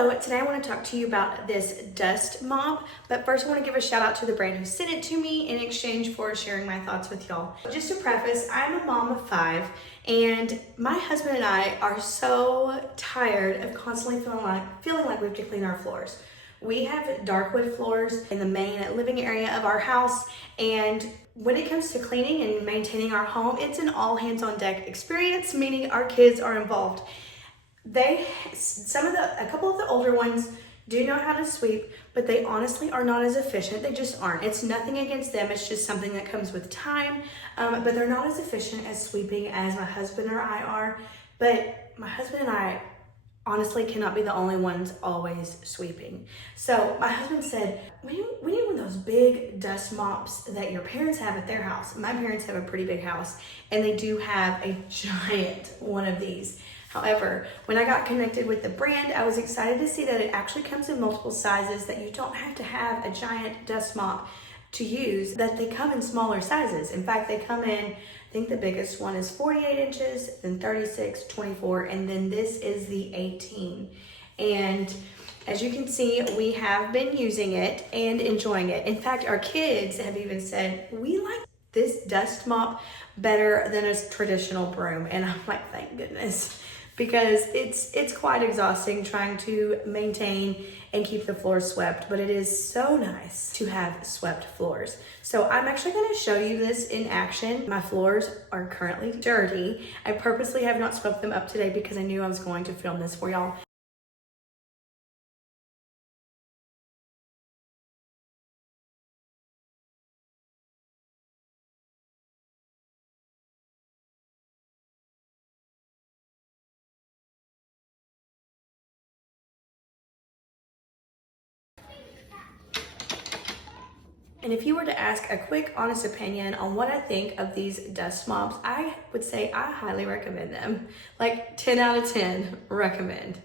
Hello, today I want to talk to you about this dust mop, but first I want to give a shout out to the brand who sent it to me in exchange for sharing my thoughts with y'all. Just to preface, I'm a mom of 5 and my husband and I are so tired of constantly feeling like we have to clean our floors. We have dark wood floors in the main living area of our house, and when it comes to cleaning and maintaining our home, it's an all hands on deck experience, meaning our kids are involved. A couple of the older ones do know how to sweep, but they honestly are not as efficient. They just aren't. It's nothing against them. It's just something that comes with time. But they're not as efficient as sweeping as my husband or I are. But my husband and I honestly cannot be the only ones always sweeping. So my husband said, we need one of those big dust mops that your parents have at their house. My parents have a pretty big house and they do have a giant one of these. However, when I got connected with the brand, I was excited to see that it actually comes in multiple sizes, that you don't have to have a giant dust mop to use, that they come in smaller sizes. In fact, they come in, I think the biggest one is 48 inches, then 36, 24, and then this is the 18. And as you can see, we have been using it and enjoying it. In fact, our kids have even said, we like this dust mop better than a traditional broom. And I'm like, thank goodness, because it's quite exhausting trying to maintain and keep the floors swept, but it is so nice to have swept floors. So I'm actually going to show you this in action. My floors are currently dirty. I purposely have not swept them up today because I knew I was going to film this for y'all. And if you were to ask a quick, honest opinion on what I think of these dust mops, I would say I highly recommend them. Like 10 out of 10, recommend.